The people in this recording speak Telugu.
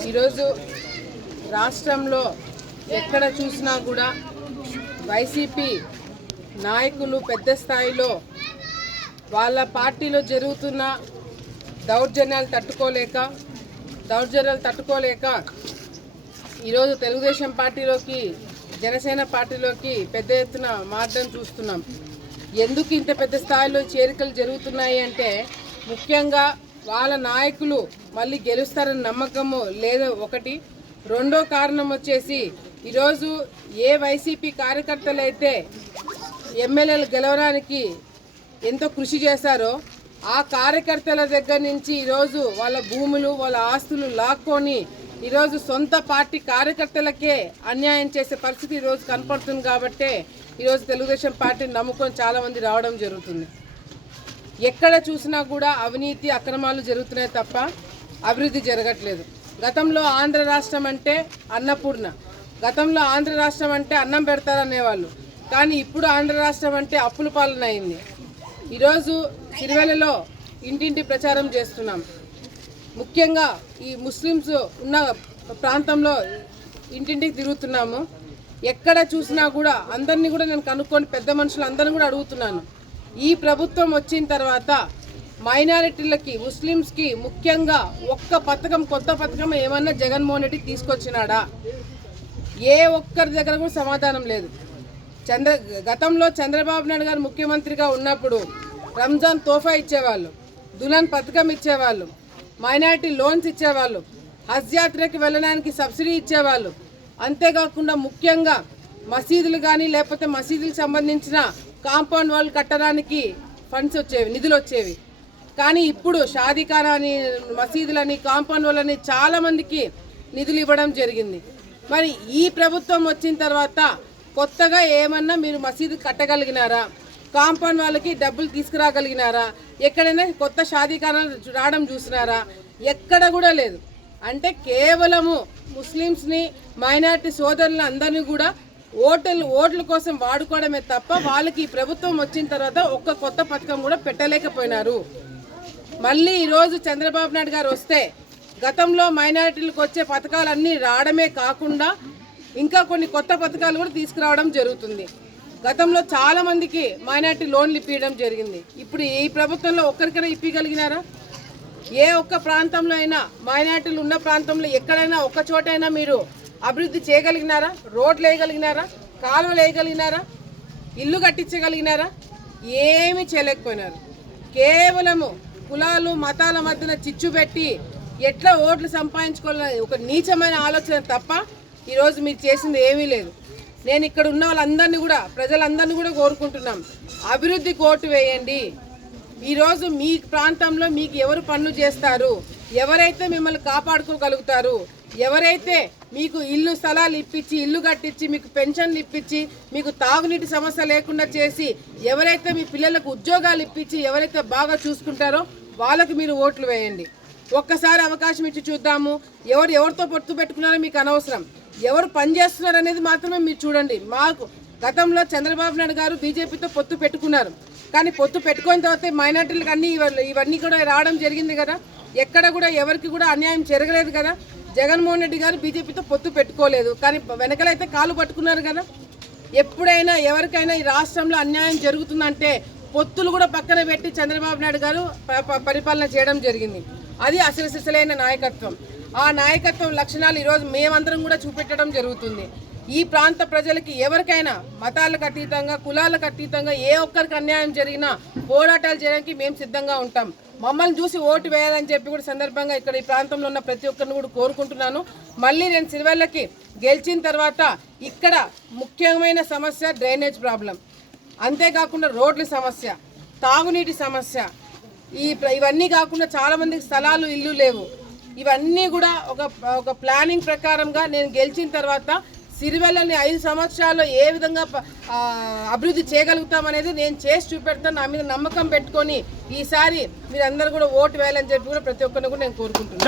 ఈరోజు రాష్ట్రంలో ఎక్కడ చూసినా కూడా వైసీపీ నాయకులు పెద్ద స్థాయిలో వాళ్ళ పార్టీలో జరుగుతున్న దౌర్జన్యాలు తట్టుకోలేక ఈరోజు తెలుగుదేశం పార్టీలోకి జనసేన పార్టీలోకి పెద్ద ఎత్తున మార్గం చూస్తున్నాం. ఎందుకు ఇంత పెద్ద స్థాయిలో చేరికలు జరుగుతున్నాయి అంటే ముఖ్యంగా వాళ్ళ నాయకులు మళ్ళీ గెలుస్తారని నమ్మకము లేదు ఒకటి. రెండో కారణం వచ్చేసి ఈరోజు ఏ వైసీపీ కార్యకర్తలు అయితే ఎమ్మెల్యేలు గెలవడానికి ఎంతో కృషి చేశారో ఆ కార్యకర్తల దగ్గర నుంచి ఈరోజు వాళ్ళ భూములు వాళ్ళ ఆస్తులు లాక్కొని ఈరోజు సొంత పార్టీ కార్యకర్తలకే అన్యాయం చేసే పరిస్థితి ఈరోజు కనపడుతుంది. కాబట్టే ఈరోజు తెలుగుదేశం పార్టీని నమ్ముకొని చాలామంది రావడం జరుగుతుంది. ఎక్కడ చూసినా కూడా అవినీతి అక్రమాలు జరుగుతున్నాయి తప్ప అభివృద్ధి జరగట్లేదు. గతంలో ఆంధ్ర రాష్ట్రం అంటే అన్నపూర్ణ, గతంలో ఆంధ్ర రాష్ట్రం అంటే అన్నం పెడతారనేవాళ్ళు, కానీ ఇప్పుడు ఆంధ్ర రాష్ట్రం అంటే అప్పుల పాలన అయింది. ఈరోజు సిరివెల్లలో ఇంటింటి ప్రచారం చేస్తున్నాం. ముఖ్యంగా ఈ ముస్లిమ్స్ ఉన్న ప్రాంతంలో ఇంటింటికి తిరుగుతున్నాము. ఎక్కడ చూసినా కూడా అందరినీ కూడా నేను కనుక్కొని పెద్ద మనుషులు అందరినీ కూడా అడుగుతున్నాను. ఈ ప్రభుత్వం వచ్చిన తర్వాత మైనారిటీలకి ముస్లిమ్స్కి ముఖ్యంగా ఒక్క పథకం కొత్త పథకం ఏమన్నా జగన్మోహన్ రెడ్డి తీసుకొచ్చినాడా? ఏ ఒక్కరి దగ్గర కూడా సమాధానం లేదు. గతంలో చంద్రబాబు నాయుడు గారు ముఖ్యమంత్రిగా ఉన్నప్పుడు రంజాన్ తోఫా ఇచ్చేవాళ్ళు, దుల్హన్ పథకం ఇచ్చేవాళ్ళు, మైనారిటీ లోన్స్ ఇచ్చేవాళ్ళు, హజ్ యాత్రకి వెళ్ళడానికి సబ్సిడీ ఇచ్చేవాళ్ళు. అంతేకాకుండా ముఖ్యంగా మసీదులు కానీ లేకపోతే మసీదులకు సంబంధించిన కాంపౌండ్ వాళ్ళు కట్టడానికి ఫండ్స్ వచ్చేవి, నిధులు వచ్చేవి. కానీ ఇప్పుడు షాదీఖానా అని మసీదులని కాంపౌండ్ వాళ్ళని చాలామందికి నిధులు ఇవ్వడం జరిగింది. మరి ఈ ప్రభుత్వం వచ్చిన తర్వాత కొత్తగా ఏమన్నా మీరు మసీదు కట్టగలిగినారా? కాంపౌండ్ వాళ్ళకి డబ్బులు తీసుకురాగలిగినారా? ఎక్కడైనా కొత్త షాదీఖానాలు రావడం చూసినారా? ఎక్కడ కూడా లేదు. అంటే కేవలము ముస్లిమ్స్ని మైనారిటీ సోదరులను అందరినీ కూడా ఓట్ల కోసం వాడుకోవడమే తప్ప వాళ్ళకి ఈ ప్రభుత్వం వచ్చిన తర్వాత ఒక్క కొత్త పథకం కూడా పెట్టలేకపోయినారు. మళ్ళీ ఈరోజు చంద్రబాబు నాయుడు గారు వస్తే గతంలో మైనారిటీలకు వచ్చే పథకాలన్నీ రావడమే కాకుండా ఇంకా కొన్ని కొత్త పథకాలు కూడా తీసుకురావడం జరుగుతుంది. గతంలో చాలామందికి మైనారిటీ లోన్లు ఇప్పించడం జరిగింది. ఇప్పుడు ఈ ప్రభుత్వంలో ఒక్కరికైనా ఇప్పగలిగినారా? ఏ ఒక్క ప్రాంతంలో అయినా మైనారిటీలు ఉన్న ప్రాంతంలో ఎక్కడైనా ఒక్క చోటైనా మీరు అభివృద్ధి చేయగలిగినారా? రోడ్లు వేయగలిగినారా? కాలువలు వేయగలిగినారా? ఇల్లు కట్టించగలిగినారా? ఏమీ చేయలేకపోయినారు. కేవలము కులాలు మతాల మధ్యన చిచ్చు పెట్టి ఎట్లా ఓట్లు సంపాదించుకోవాలని ఒక నీచమైన ఆలోచన తప్ప ఈరోజు మీరు చేసింది ఏమీ లేదు. నేను ఇక్కడ ఉన్న వాళ్ళందరినీ కూడా ప్రజలందరినీ కూడా కోరుకుంటున్నాం, అభివృద్ధికి ఓటు వేయండి. ఈరోజు మీ ప్రాంతంలో మీకు ఎవరు పనులు చేస్తారు, ఎవరైతే మిమ్మల్ని కాపాడుకోగలుగుతారు, ఎవరైతే మీకు ఇల్లు స్థలాలు ఇప్పించి ఇల్లు కట్టించి మీకు పెన్షన్లు ఇప్పించి మీకు తాగునీటి సమస్య లేకుండా చేసి ఎవరైతే మీ పిల్లలకు ఉద్యోగాలు ఇప్పించి ఎవరైతే బాగా చూసుకుంటారో వాళ్ళకి మీరు ఓట్లు వేయండి. ఒక్కసారి అవకాశం ఇచ్చి చూద్దాము. ఎవరితో పొత్తు పెట్టుకున్నారో మీకు అనవసరం, ఎవరు పనిచేస్తున్నారు అనేది మాత్రమే మీరు చూడండి. మాకు గతంలో చంద్రబాబు నాయుడు గారు బీజేపీతో పొత్తు పెట్టుకున్నారు, కానీ పొత్తు పెట్టుకున్న తర్వాత మైనార్టీలకు అన్నీ ఇవన్నీ కూడా రావడం జరిగింది కదా. ఎక్కడ కూడా ఎవరికి కూడా అన్యాయం జరగలేదు కదా. జగన్మోహన్ రెడ్డి గారు బీజేపీతో పొత్తు పెట్టుకోలేదు, కానీ వెనకలైతే కాలు పట్టుకున్నారు కదా. ఎప్పుడైనా ఎవరికైనా ఈ రాష్ట్రంలో అన్యాయం జరుగుతుందంటే పొత్తులు కూడా పక్కన పెట్టి చంద్రబాబు నాయుడు గారు పరిపాలన చేయడం జరిగింది. అది అసలైన నాయకత్వం. ఆ నాయకత్వం లక్షణాలు ఈరోజు మేమందరం కూడా చూపెట్టడం జరుగుతుంది. ఈ ప్రాంత ప్రజలకి ఎవరికైనా మతాలకు అతీతంగా కులాలకు అతీతంగా ఏ ఒక్కరికి అన్యాయం జరిగినా పోరాటాలు చేయడానికి మేము సిద్ధంగా ఉంటాం. మమ్మల్ని చూసి ఓటు వేయాలని చెప్పి కూడా సందర్భంగా ఇక్కడ ఈ ప్రాంతంలో ఉన్న ప్రతి ఒక్కరిని కూడా కోరుకుంటున్నాను. మళ్ళీ నేను సిరివెల్లకి గెలిచిన తర్వాత ఇక్కడ ముఖ్యమైన సమస్య డ్రైనేజ్ ప్రాబ్లం, అంతేకాకుండా రోడ్ల సమస్య, తాగునీటి సమస్య, ఇవన్నీ కాకుండా చాలామందికి స్థలాలు ఇల్లు లేవు. ఇవన్నీ కూడా ఒక ప్లానింగ్ ప్రకారంగా నేను గెలిచిన తర్వాత సిరివెల్లని 5 సంవత్సరాల్లో ఏ విధంగా అభివృద్ధి చేయగలుగుతామనేది నేను చేసి చూపెడతాను. నా మీద నమ్మకం పెట్టుకొని ఈసారి మీరందరూ కూడా ఓటు వేయాలని చెప్పి కూడా ప్రతి ఒక్కరిని కూడా నేను కోరుకుంటున్నాను.